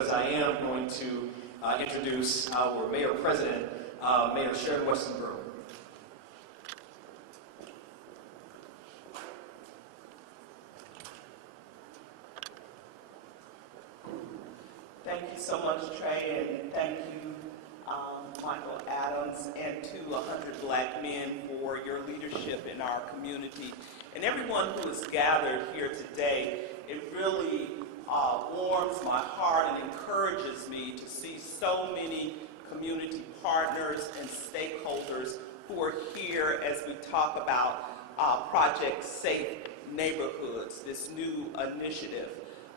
Because I am going to introduce our Mayor President, Mayor Sharon Weston Brewer. Thank you so much, Trey, and thank you, Michael Adams, and to 100 Black Men for your leadership in our community. And everyone who is gathered here today, it really warms my heart and encourages me to see so many community partners and stakeholders who are here as we talk about Project Safe Neighborhoods, this new initiative.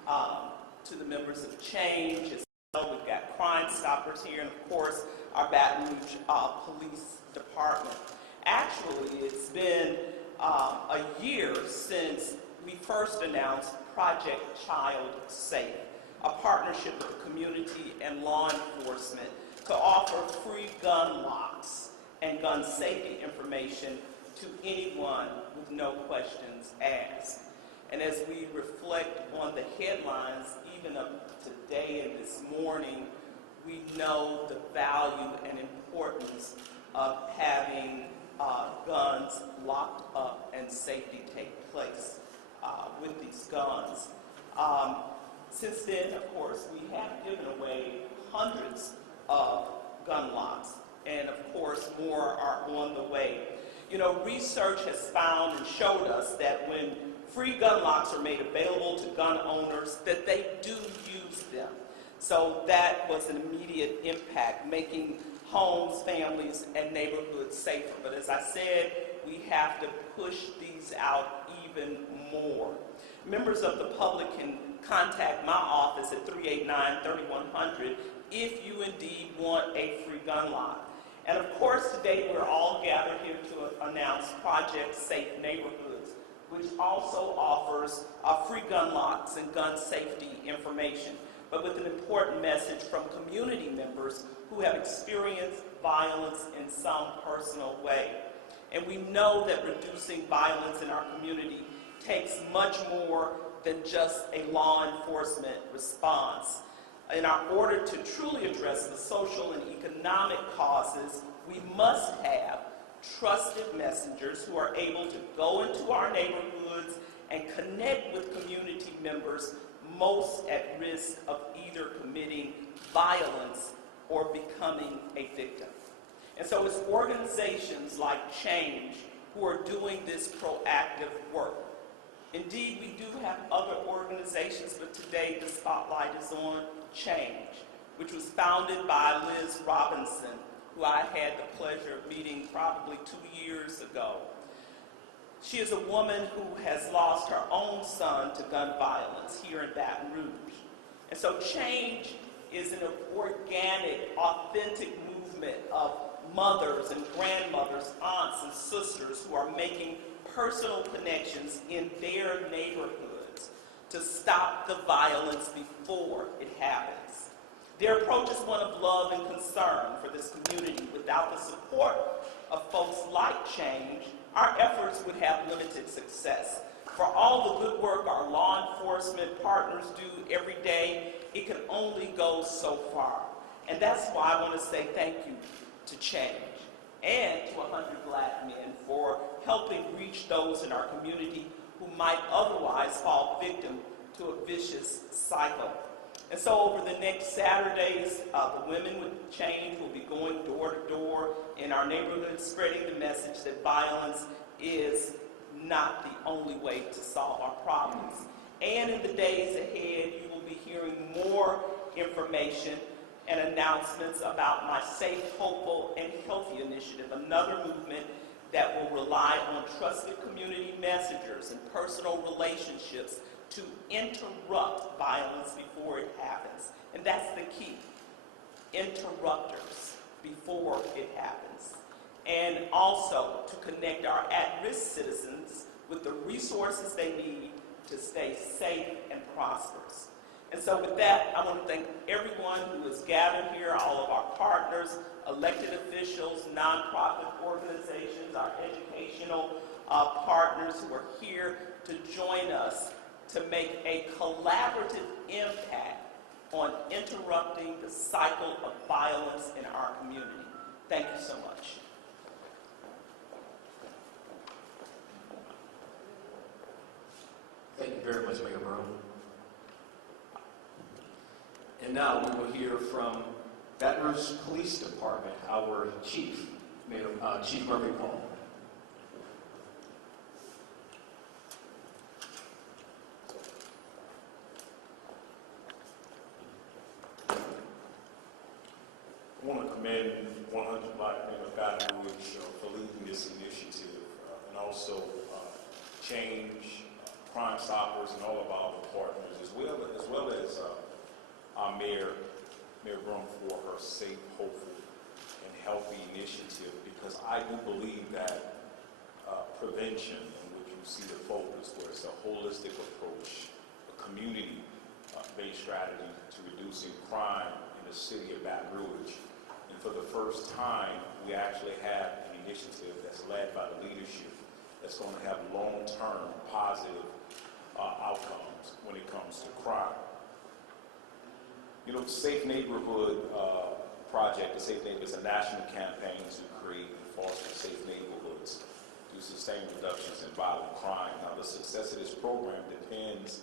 To the members of Change as well, we've got Crime Stoppers here, and of course our Baton Rouge Police Department. Actually, it's been a year since we first announced Project Child Safe, a partnership with the community and law enforcement to offer free gun locks and gun safety information to anyone with no questions asked. And as we reflect on the headlines, even of today and this morning, we know the value and importance of having guns locked up and safety take place with these guns. Since then, of course, we have given away hundreds of gun locks, and of course, more are on the way. You know, research has found and showed us that when free gun locks are made available to gun owners, that they do use them. So that was an immediate impact, making homes, families, and neighborhoods safer. But as I said, we have to push these out even more. Members of the public can contact my office at 389-3100 if you indeed want a free gun lock. And of course, today we're all gathered here to announce Project Safe Neighborhoods, which also offers free gun locks and gun safety information, but with an important message from community members who have experienced violence in some personal way. And we know that reducing violence in our community takes much more than just a law enforcement response. In our order to truly address the social and economic causes, we must have trusted messengers who are able to go into our neighborhoods and connect with community members most at risk of either committing violence or becoming a victim. And so it's organizations like Change who are doing this proactive work. Indeed, we do have other organizations, but today the spotlight is on Change, which was founded by Liz Robinson, who I had the pleasure of meeting probably 2 years ago. She is a woman who has lost her own son to gun violence here in Baton Rouge. And so Change is an organic, authentic movement of mothers and grandmothers, aunts and sisters who are making personal connections in their neighborhoods to stop the violence before it happens. Their approach is one of love and concern for this community. Without the support of folks like Change, our efforts would have limited success. For all the good work our law enforcement partners do every day, it can only go so far. And that's why I want to say thank you to Change and to 100 Black Men for helping reach those in our community who might otherwise fall victim to a vicious cycle. And so over the next Saturdays, the Women with Change will be going door to door in our neighborhoods, spreading the message that violence is not the only way to solve our problems. And in the days ahead, you will be hearing more information and announcements about my Safe, Hopeful, and Healthy initiative, another movement that will rely on trusted community messengers and personal relationships to interrupt violence before it happens. And that's the key, interrupters before it happens. And also to connect our at-risk citizens with the resources they need to stay safe and prosperous. And so with that, I want to thank everyone who has gathered here, all of our partners, elected officials, nonprofit organizations, our educational partners who are here to join us to make a collaborative impact on interrupting the cycle of violence in our community. Thank you so much. Thank you very much, Mayor Brown. And now we will hear from Baton Rouge Police Department, our Chief, Chief Murphy Paul. I want to commend 100 Black Men of Baton Rouge for leading this initiative, and also Change, Crime Stoppers, and all of our partners, as well as our Mayor Brown, for her safe, hopeful, and healthy initiative, because I do believe that prevention, in which you see the focus, where it's a holistic approach, a community-based strategy to reducing crime in the city of Baton Rouge. And for the first time, we actually have an initiative that's led by the leadership that's going to have long-term positive outcomes when it comes to crime. You know, the Safe Neighborhood Project, the Safe Neighborhood, is a national campaign to create and foster safe neighborhoods to sustain reductions in violent crime. Now, the success of this program depends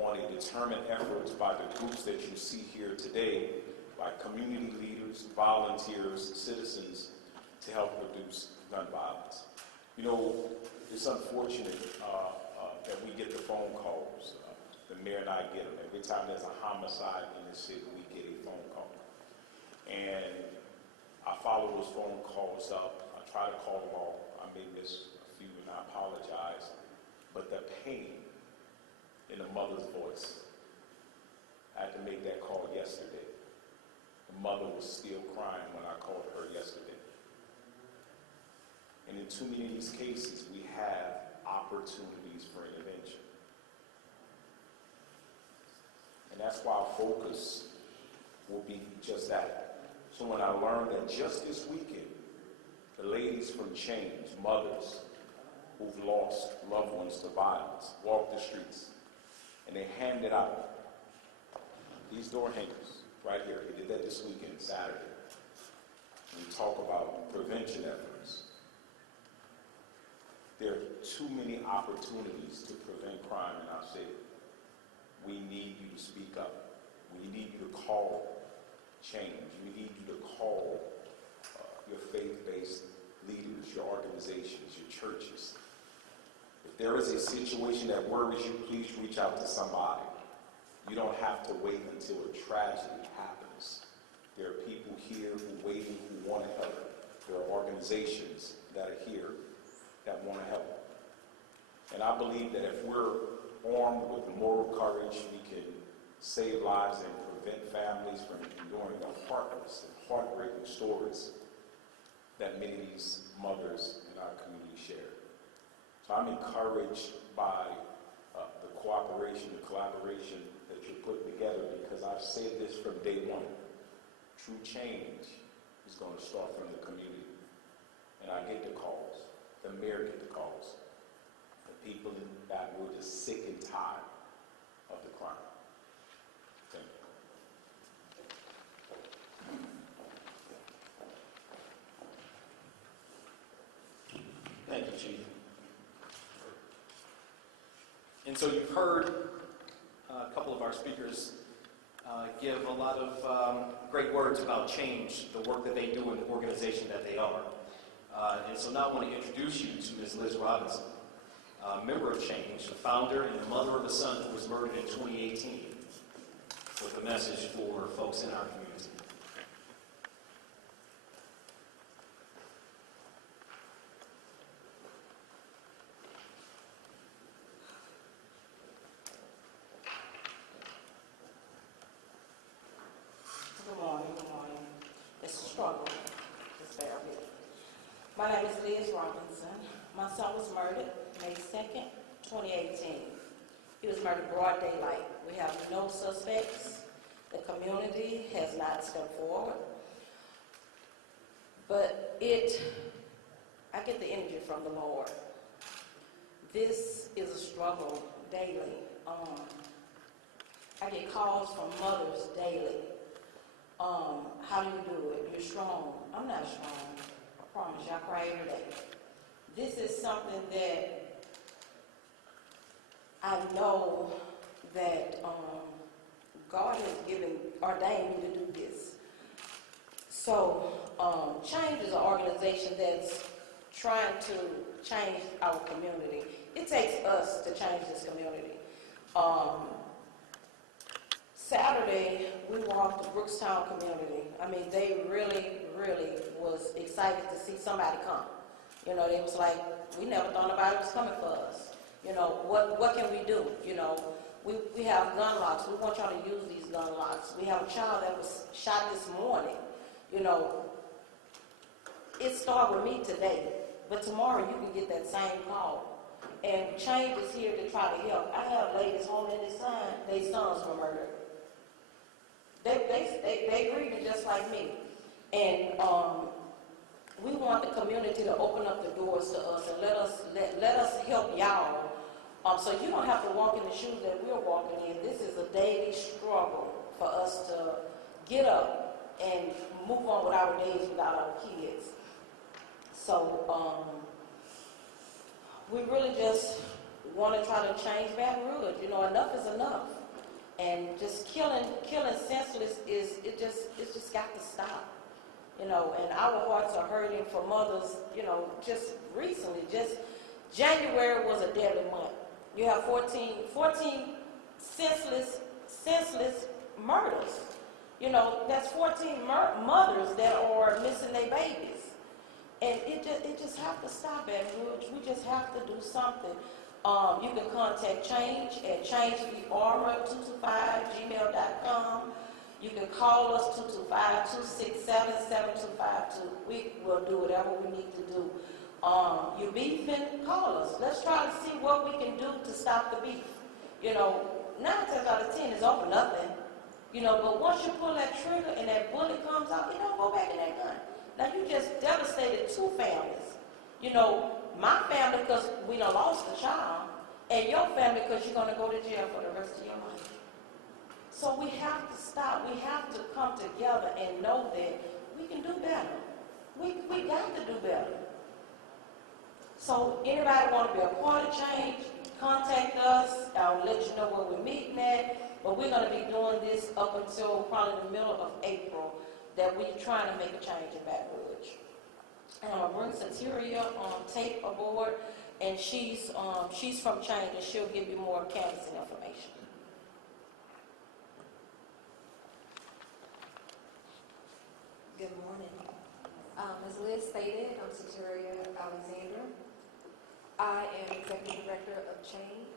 on a determined efforts by the groups that you see here today, by community leaders, volunteers, citizens, to help reduce gun violence. You know, it's unfortunate that we get the phone calls. The mayor and I get them. Every time there's a homicide in the city, we get a phone call. And I follow those phone calls up. I try to call them all. I may miss a few, and I apologize. But the pain in the mother's voice. I had to make that call yesterday. The mother was still crying when I called her yesterday. And in too many of these cases, we have opportunities for intervention. And that's why our focus will be just that. So when I learned that just this weekend, the ladies from Change, mothers who've lost loved ones to violence, walked the streets, and they handed out these door hangers right here. They did that this weekend, Saturday. We talk about prevention efforts. There are too many opportunities to prevent crime in our city. We need you to speak up. We need you to call Change. We need you to call your faith-based leaders, your organizations, your churches. If there is a situation that worries you, please reach out to somebody. You don't have to wait until a tragedy happens. There are people here who waiting, who want to help. There are organizations that are here that want to help. And I believe that if we're armed with the moral courage, we can save lives and prevent families from enduring the heartless and heartbreaking stories that many of these mothers in our community share. So I'm encouraged by the cooperation, the collaboration that you're putting together, because I've said this from day one. True change is going to start from the community. And I get the calls. The mayor get the calls. The people in Baton Rouge are sick and tired of the crime. Thank you. Thank you, Chief. And so you've heard a couple of our speakers give a lot of great words about Change, the work that they do and the organization that they are. And so now I want to introduce you to Ms. Liz Robinson, a member of Change, the founder and the mother of a son who was murdered in 2018, with a message for folks in our community. Good morning. It's a struggle. Just bear with me. My name is Liz Robinson. My son was murdered May 2nd, 2018. He was murdered broad daylight. We have no suspects. The community has not stepped forward. But I get the energy from the Lord. This is a struggle daily. I get calls from mothers daily. How do you do it? You're strong. I'm not strong. I promise you, I cry every day. This is something that I know that God has ordained me to do this. So, Change is an organization that's trying to change our community. It takes us to change this community. Saturday, we walked the Brookstown community. I mean, they really, really was excited to see somebody come. You know, they was like, we never thought nobody was coming for us. You know, what can we do? You know, we have gun locks. We want y'all to use these gun locks. We have a child that was shot this morning. You know, it started with me today, but tomorrow you can get that same call. And Change is here to try to help. I have ladies home and their sons were murdered. They grieving just like me. And we want the community to open up the doors to us and let us help y'all. So you don't have to walk in the shoes that we're walking in. This is a daily struggle for us to get up and move on with our days without our kids. So we really just want to try to change Baton Rouge. You know, enough is enough. And just killing senseless it's just got to stop. You know, and our hearts are hurting for mothers, you know, just recently, just January was a deadly month. You have 14 senseless murders. You know, that's 14 mothers that are missing their babies. And it just have to stop, Baton Rouge. We just have to do something. You can contact Change at changetheaura225@gmail.com. You can call us 225-267-7252. We will do whatever we need to do. You're beefing, call us. Let's try to see what we can do to stop the beef. You know, 9 times out of 10 is over nothing. You know, but once you pull that trigger and that bullet comes out, it don't go back in that gun. Now you just devastated 2 families. You know, my family because we done lost a child, and your family because you're going to go to jail for the rest of your life. So we have to stop. We have to come together and know that we can do better. We got to do better. So anybody want to be a part of Change, contact us. I'll let you know where we're meeting at. But we're going to be doing this up until probably the middle of April, that we're trying to make a change in Baton Rouge. And I'm going to bring Sateria on tape aboard, and she's from Change, and she'll give you more canvassing information. Good morning. As Liz stated, I'm Sateria Alexander. I am Executive Director of Change.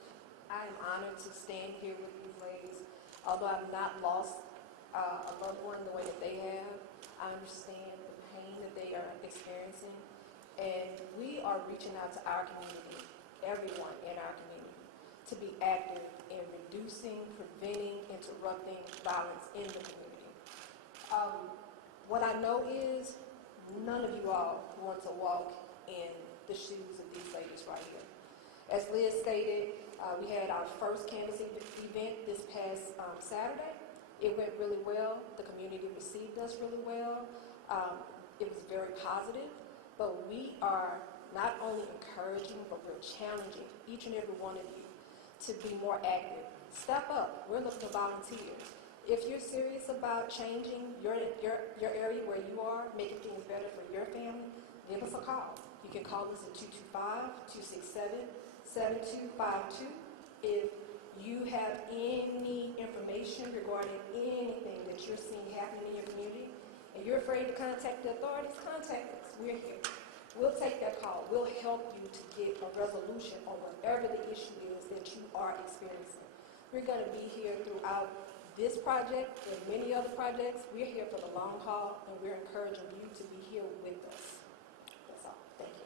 I am honored to stand here with these ladies. Although I've not lost a loved one the way that they have, I understand the pain that they are experiencing. And we are reaching out to our community, everyone in our community, to be active in reducing, preventing, interrupting violence in the community. What I know is none of you all want to walk in the shoes of these ladies right here. As Liz stated, we had our first canvassing event this past Saturday. It went really well. The community received us really well. It was very positive. But we are not only encouraging, but we're challenging each and every one of you to be more active. Step up. We're looking for volunteers. If you're serious about changing your area where you are, making things better for your family, give us a call. You can call us at 225-267-7252. If you have any information regarding anything that you're seeing happening in your community, and you're afraid to contact the authorities, contact us. We're here. We'll take that call. We'll help you to get a resolution on whatever the issue is that you are experiencing. We're going to be here throughout this project and many other projects. We're here for the long haul, and we're encouraging you to be here with us. That's all. Thank you.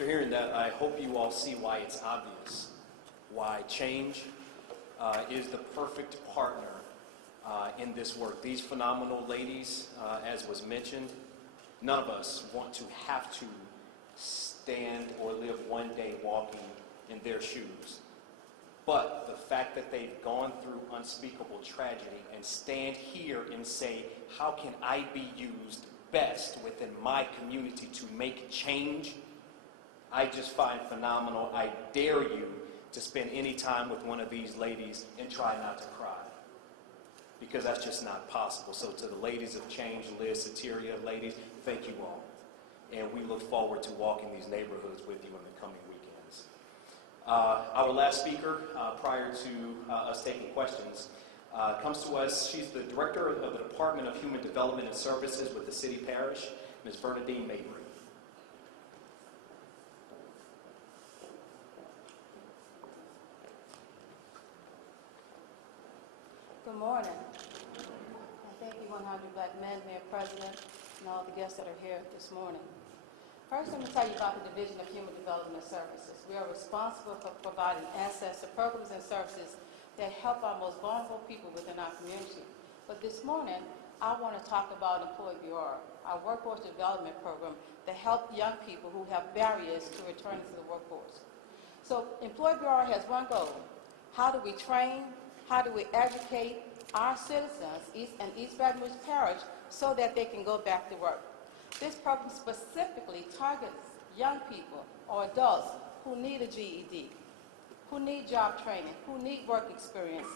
After hearing that, I hope you all see why it's obvious why change is the perfect partner in this work. These phenomenal ladies, as was mentioned, none of us want to have to stand or live one day walking in their shoes. But the fact that they've gone through unspeakable tragedy and stand here and say, how can I be used best within my community to make change, I just find phenomenal. I dare you to spend any time with one of these ladies and try not to cry, because that's just not possible. So to the ladies of change, Liz, Sateria, ladies, thank you all. And we look forward to walking these neighborhoods with you in the coming weekends. Our last speaker, prior to us taking questions, comes to us. She's the Director of the Department of Human Development and Services with the City Parish, Ms. Bernadine Mabry. Good morning. And thank you, 100 Black Men, Mayor President, and all the guests that are here this morning. First, let me tell you about the Division of Human Development Services. We are responsible for providing access to programs and services that help our most vulnerable people within our community. But this morning, I want to talk about Employee Bureau, our workforce development program that helps young people who have barriers to returning to the workforce. So Employee Bureau has one goal. How do we train? How do we educate our citizens in East Baton Rouge Parish so that they can go back to work? This program specifically targets young people or adults who need a GED, who need job training, who need work experience,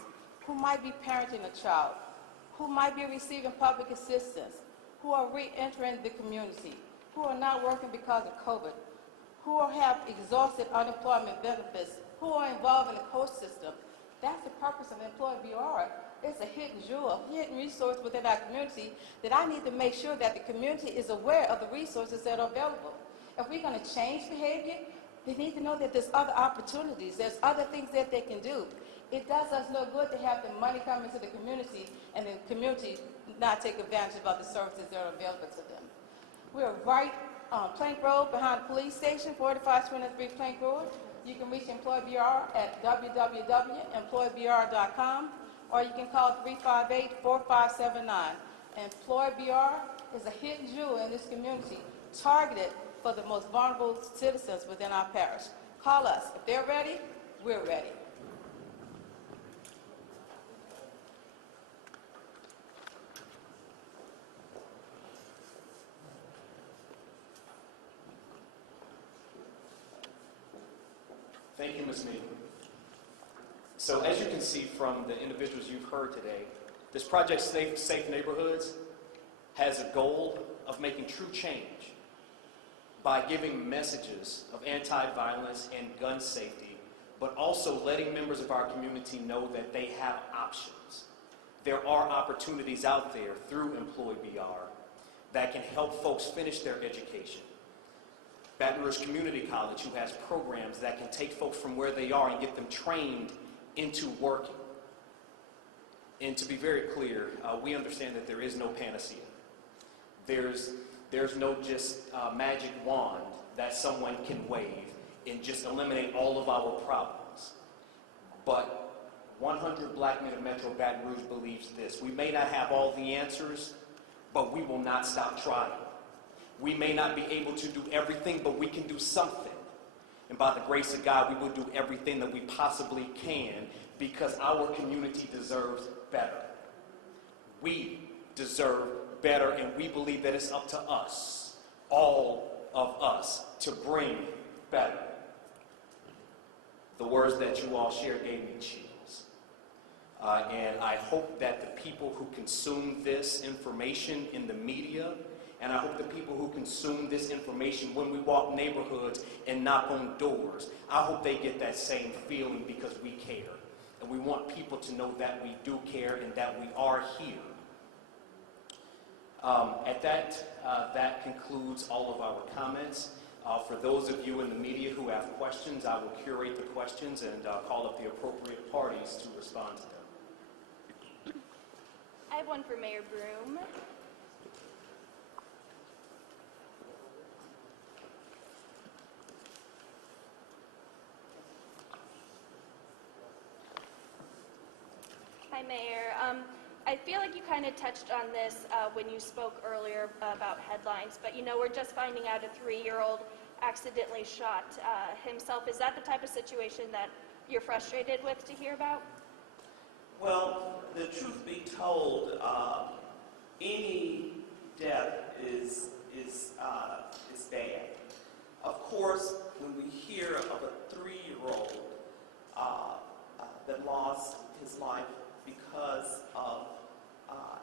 who might be parenting a child, who might be receiving public assistance, who are re-entering the community, who are not working because of COVID, who have exhausted unemployment benefits, who are involved in the coach system. That's the purpose of Employee Bureau. It's a hidden jewel, a hidden resource within our community that I need to make sure that the community is aware of the resources that are available. If we're going to change behavior, they need to know that there's other opportunities, there's other things that they can do. It does us no good to have the money come into the community and the community not take advantage of other services that are available to them. We're right on Plank Road behind the police station, 4523 Plank Road. You can reach Employee Bureau at www.employeebureau.com, or you can call 358-4579. Employee Bureau is a hidden jewel in this community, targeted for the most vulnerable citizens within our parish. Call us. If they're ready, we're ready. Thank you, Ms. Neal. So as you can see from the individuals you've heard today, this project Safe Neighborhoods has a goal of making true change by giving messages of anti-violence and gun safety, but also letting members of our community know that they have options. There are opportunities out there through Employee BR that can help folks finish their education. Baton Rouge Community College, who has programs that can take folks from where they are and get them trained into working. And to be very clear, we understand that there is no panacea. There's no just magic wand that someone can wave and just eliminate all of our problems. But 100 Black Men of Metro Baton Rouge believes this: we may not have all the answers, but we will not stop trying. We may not be able to do everything, but we can do something. And by the grace of God, we will do everything that we possibly can, because our community deserves better. We deserve better, and we believe that it's up to us, all of us, to bring better. The words that you all shared gave me chills. And I hope that the people who consume this information in the media, and I hope the people who consume this information when we walk neighborhoods and knock on doors, I hope they get that same feeling, because we care. And we want people to know that we do care and that we are here. That concludes all of our comments. For those of you in the media who have questions, I will curate the questions and call up the appropriate parties to respond to them. I have one for Mayor Broom. I feel like you kind of touched on this when you spoke earlier about headlines, but we're just finding out a 3-year-old accidentally shot himself. Is that the type of situation that you're frustrated with to hear about? Well, the truth be told, any death is bad. Of course, when we hear of a 3-year-old that lost his life because of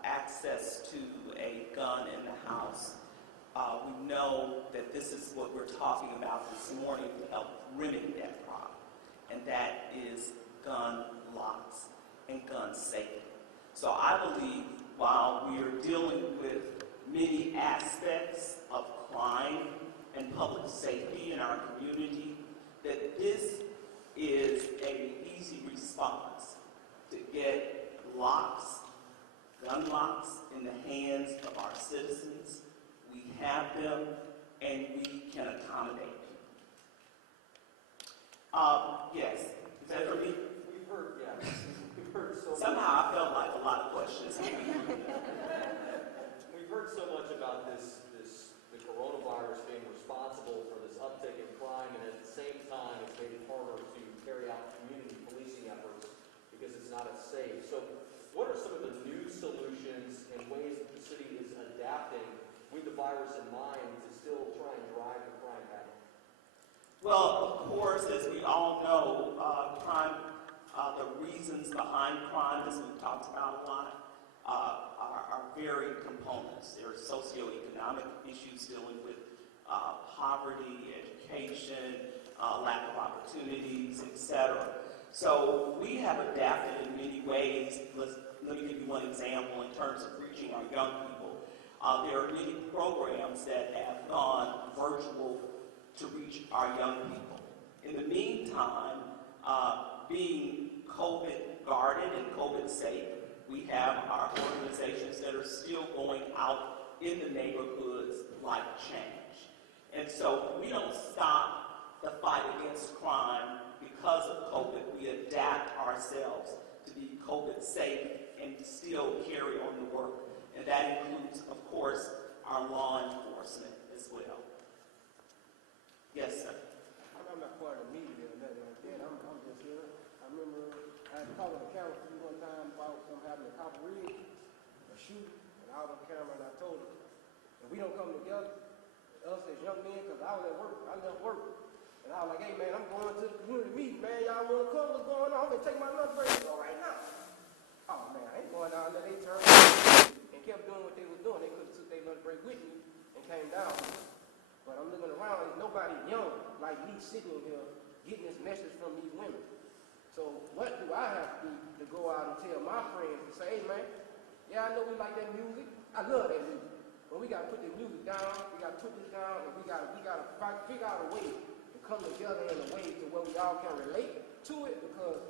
access to a gun in the house, we know that this is what we're talking about this morning to help remedy that problem, and that is gun locks and gun safety. So I believe while we are dealing with many aspects of crime and public safety in our community, that this is an easy response to get locks, gun locks in the hands of our citizens. We have them, and we can accommodate people. Yes, is that for me? We've heard, yeah. We've heard so Somehow I felt like a lot of questions. We've heard so much about the coronavirus being responsible for this uptick in crime, and at the same time, it's made it harder to carry out community policing efforts because it's not as safe. So, what are some of the new solutions and ways that the city is adapting with the virus in mind to still try and drive the crime back? Well, of course, as we all know, crime, the reasons behind crime, as we've talked about a lot, are varied components. There are socioeconomic issues dealing with poverty, education, lack of opportunities, etc. So we have adapted in many ways. Let me give you one example in terms of reaching our young people. There are many programs that have gone virtual to reach our young people. In the meantime, being COVID guarded and COVID safe, we have our organizations that are still going out in the neighborhoods like Change. And so we don't stop the fight against crime because of COVID. We adapt ourselves to be COVID safe and still carry on the work. And that includes, of course, our law enforcement as well. Yes, sir. I'm not part of the media or nothing like that. I'm just here. I remember I had called on the camera for you one time about something happening in Copper Ridge, a shoot, and I was on camera and I told him, if we don't come together, us as young men, because I was at work, I left work, and I was like, hey man, I'm going to the community meeting, man. Y'all want to come? What's going on? I'm going to take my lunch break and go right now. Oh man, I ain't going down there. They turned and kept doing what they was doing. They could have took their lunch break with me and came down. But I'm looking around and nobody young like me sitting here getting this message from these women. So what do I have to do to go out and tell my friends and say, hey man, yeah, I know we like that music. I love that music. But we got to put the music down. We got to put this down, and we got to figure out a way to come together in a way to where we all can relate to it, because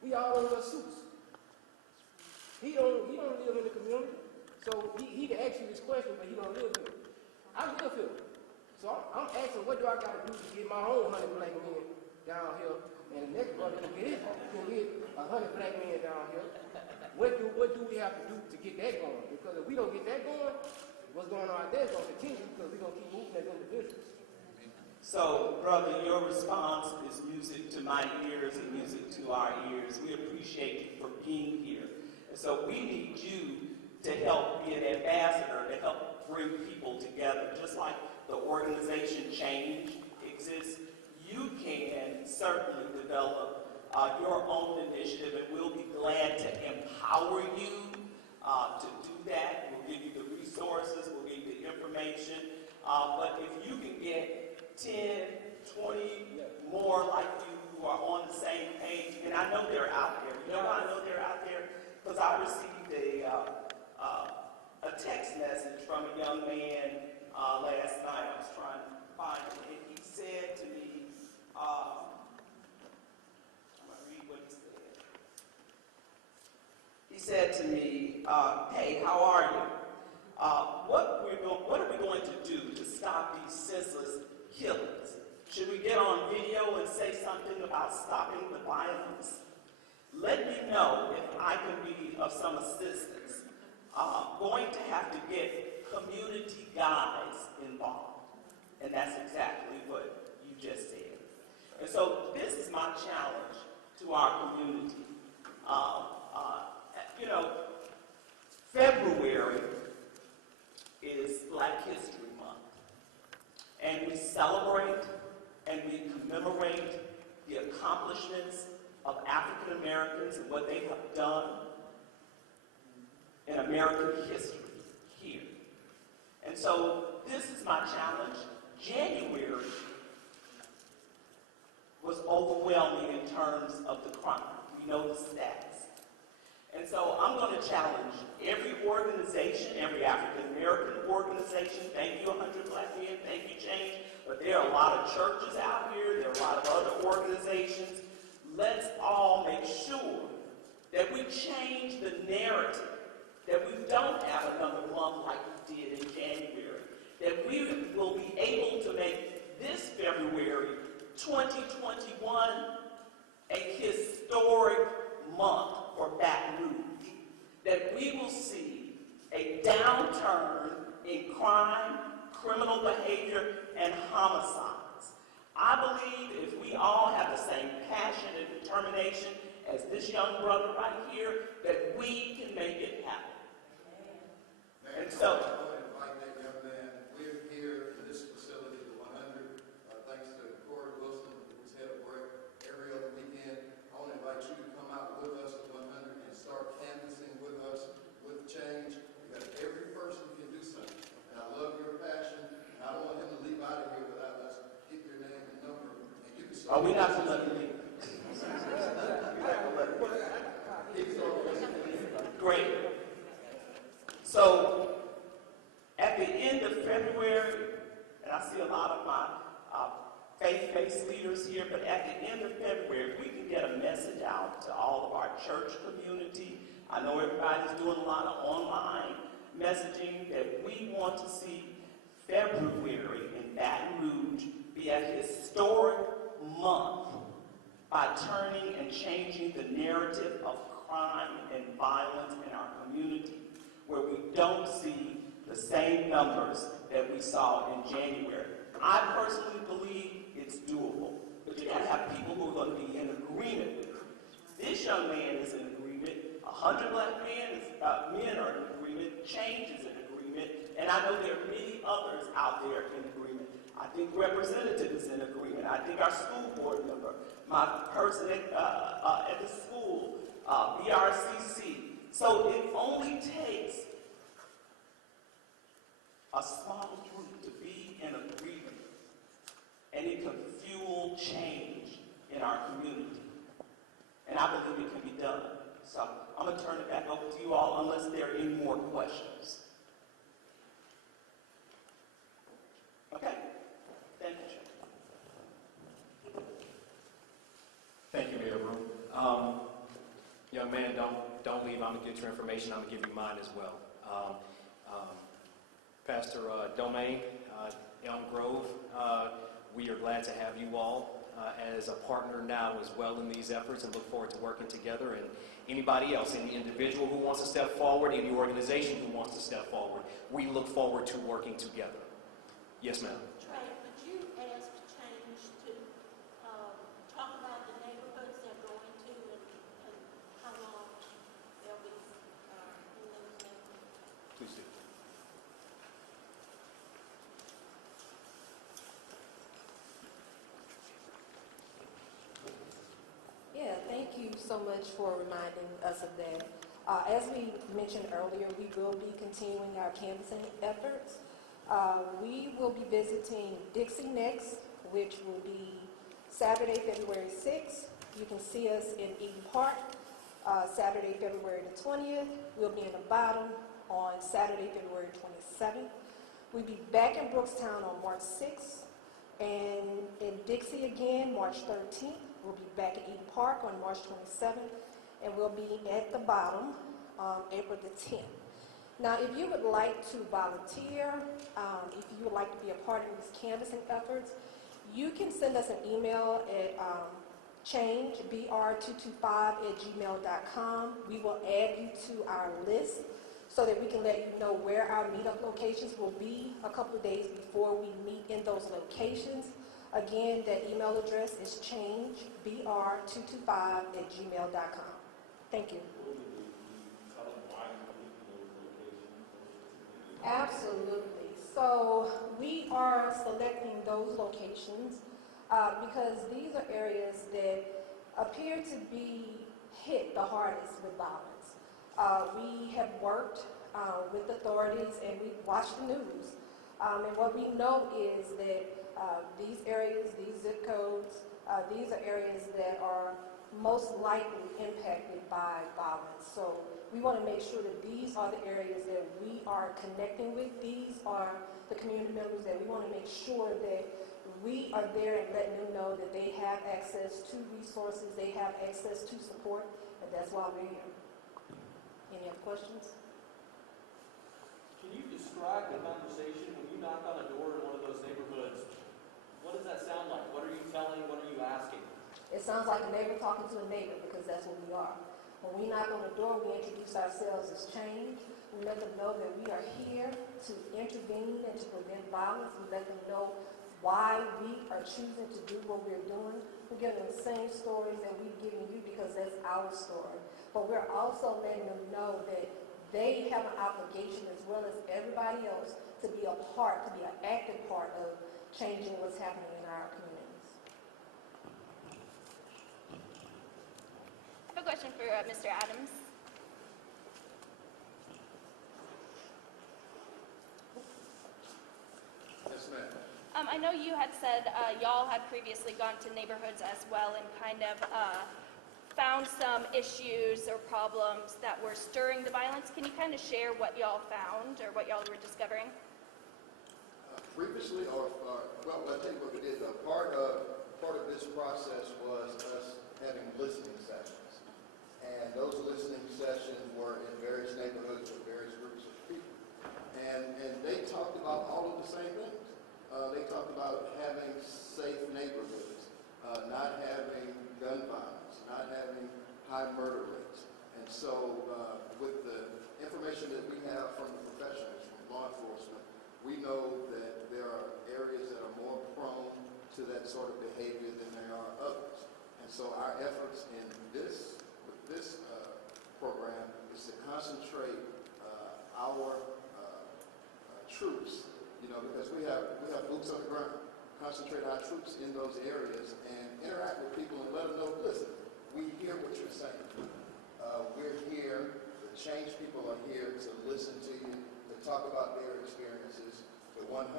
we all wear suits. He don't live in the community, so he can ask you this question, but he don't live here. I live here. So I'm asking, what do I got to do to get my own 100 black men down here, and the next brother can get 100 black men down here? What do we have to do to get that going? Because if we don't get that going, what's going on out there is going to continue, because we're going to keep moving as individuals. So, brother, your response is music to my ears and music to our ears. We appreciate you for being here. And so we need you to help be an ambassador, to help bring people together. Just like the organization Change exists, you can certainly develop your own initiative, and we'll be glad to empower you to do that. We'll give you the resources, we'll give you the information. But if you can get 10, 20 more like you who are on the same page, and I know they're out there. You know why I know they're out there? Because I received a text message from a young man last night. I was trying to find it, and he said to me, I'm going to read what he said. He said to me, hey, how are you? What are we going to do to stop these senseless killings? Should we get on video and say something about stopping the violence? Let me know if I can be of some assistance. going to have to get community guys involved. And that's exactly what you just said. And so this is my challenge to our community. You know, February is Black History Month. And we celebrate and we commemorate the accomplishments of African Americans and what they have done in American history here. And so this is my challenge. January was overwhelming in terms of the crime. We know the stats. And so I'm going to challenge every organization, every African American organization. Thank you, 100 Black Men. Thank you, Change. But there are a lot of churches out here. There are a lot of other organizations. Let's all make sure that we change the narrative, that we don't have another month like we did in January, that we will be able to make this February 2021 a historic month for Baton Rouge, that we will see a downturn in crime, criminal behavior, and homicides. I believe if we all have the same passion and determination as this young brother right here, that we can make it happen. And so, are we not going to let you leave? Great. So, at the end of February, and I see a lot of my faith-based leaders here, but at the end of February, if we can get a message out to all of our church community. I know everybody's doing a lot of online messaging, that we want to see February in Baton Rouge be a historic month by turning and changing the narrative of crime and violence in our community, where we don't see the same numbers that we saw in January. I personally believe it's doable, but you got to have people who are going to be in agreement with it. This young man is in agreement. 100 Black men are in agreement. Change is in agreement. And I know there are many others out there in agreement. I think Representative is in agreement. I think our school board member, my person at the school, BRCC. So it only takes a small group to be in agreement, and it can fuel change in our community. And I believe it can be done. So I'm going to turn it back over to you all unless there are any more questions. Okay? Thank you, Chair. Thank you, Mayor Broom. Young man, don't leave. I'm going to get your information. I'm going to give you mine as well. Pastor Domain, Elm Grove, we are glad to have you all as a partner now as well in these efforts, and look forward to working together. And anybody else, any individual who wants to step forward, any organization who wants to step forward, we look forward to working together. Yes, ma'am. Trey, would you ask Change to talk about the neighborhoods they're going to and how long they'll be in those neighborhoods? Please do. Yeah, thank you so much for reminding us of that. As we mentioned earlier, we will be continuing our canvassing efforts. We will be visiting Dixie next, which will be Saturday, February 6th. You can see us in Eden Park. Saturday, February the 20th. We'll be in the bottom on Saturday, February 27th. We'll be back in Brookstown on March 6th. And in Dixie again, March 13th. We'll be back at Eden Park on March 27th. And we'll be at the bottom April the 10th. Now, if you would like to volunteer, if you would like to be a part of these canvassing efforts, you can send us an email at changebr225@gmail.com. We will add you to our list so that we can let you know where our meetup locations will be a couple of days before we meet in those locations. Again, that email address is changebr225@gmail.com. Thank you. Absolutely. So we are selecting those locations because these are areas that appear to be hit the hardest with violence. We have worked with authorities and we've watched the news. And what we know is that these areas, these zip codes, these are areas that are most likely impacted by violence. So we want to make sure that these are the areas that we are connecting with. These are the community members that we want to make sure that we are there and letting them know that they have access to resources, they have access to support, and that's why we're here. Any other questions? Can you describe the conversation when you knock on a door in one of those neighborhoods? What does that sound like? What are you telling? What are you asking? It sounds like a neighbor talking to a neighbor because that's what we are. When we knock on the door, we introduce ourselves as Change. We let them know that we are here to intervene and to prevent violence. We let them know why we are choosing to do what we're doing. We're giving them the same stories that we've given you because that's our story. But we're also letting them know that they have an obligation as well as everybody else to be a part, to be an active part of changing what's happening in our communities. I have a question for Mr. Adams. Yes, ma'am. I know you had said y'all had previously gone to neighborhoods as well and kind of found some issues or problems that were stirring the violence. Can you kind of share what y'all found or what y'all were discovering? Previously, well, I'll tell you what we did. Part of this process was us having listening sessions. And those listening sessions were in various neighborhoods with various groups of people. And they talked about all of the same things. They talked about having safe neighborhoods, not having gun violence, not having high murder rates. And so with the information that we have from the professionals, from law enforcement, we know that there are areas that are more prone to that sort of behavior than there are others. And so our efforts in this program is to concentrate our troops, because we have boots on the ground, concentrate our troops in those areas and interact with people and let them know, listen, we hear what you're saying. We're here, the Change people are here to listen to you, to talk about their experiences. The 100,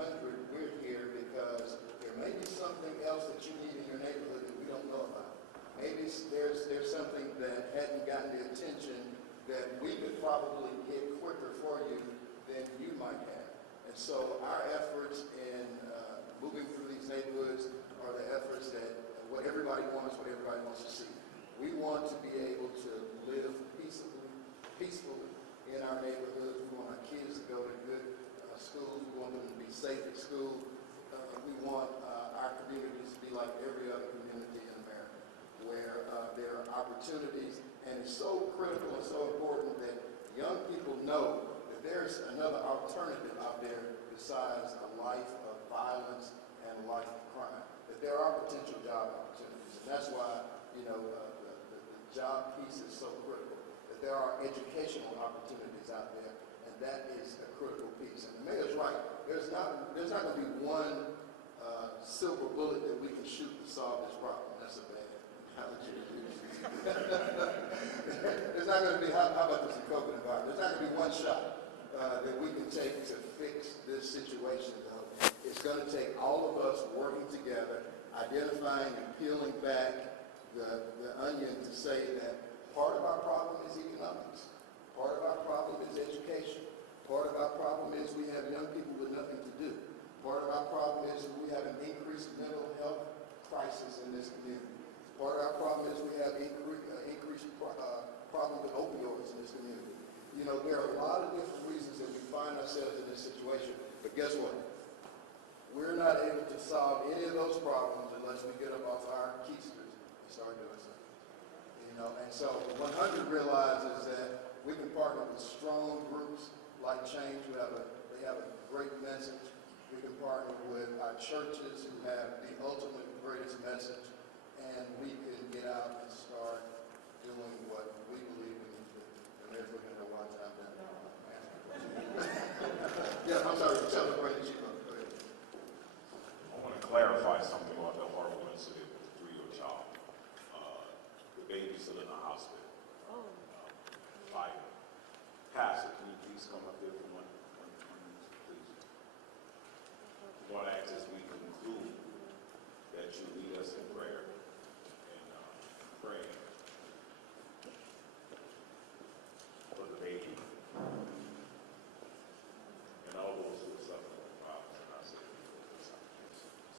we're here because there may be something else that you need in your neighborhood that we don't know about. Maybe there's something that hadn't gotten the attention that we could probably get quicker for you than you might have. And so our efforts in moving through these neighborhoods are the efforts that what everybody wants to see. We want to be able to live peacefully in our neighborhoods. We want our kids to go to good schools. We want them to be safe at school. We want our communities to be like every other community in America, where there are opportunities. And it's so critical and so important that young people know that there's another alternative out there besides a life of violence and a life of crime, that there are potential job opportunities. And that's why, the job piece is so critical, that there are educational opportunities out there, and that is a critical piece. And the mayor's right. There's not going to be one silver bullet that we can shoot to solve this problem. That's a bad analogy to use. There's not going to be, how about this in coconut environment? There's not going to be one shot that we can take to fix this situation, though. It's going to take all of us working together, identifying and peeling back the onion to say that part of our problem is economics. Part of our problem is education. Part of our problem is we have young people with nothing to do. Part of our problem is we have an increased mental health crisis in this community. Part of our problem is we have increased problem with opioids in this community. There are a lot of different reasons that we find ourselves in this situation. But guess what? We're not able to solve any of those problems unless we get up off our keisters and start doing something. And so 100 realizes that we can partner with strong groups about change. They have a great message. We can partner with our churches who have the ultimate greatest message, and we can get out and start doing what we believe we need to do. The mayor's looking at one time down. Yeah, I'm sorry. Tell me where you go. Go ahead. I want to clarify something about the horrible incident with the 3-year-old child. The baby's still in the hospital. Like, Pastor, can you please come up there for one please? We want to ask as we conclude that you lead us in prayer and praying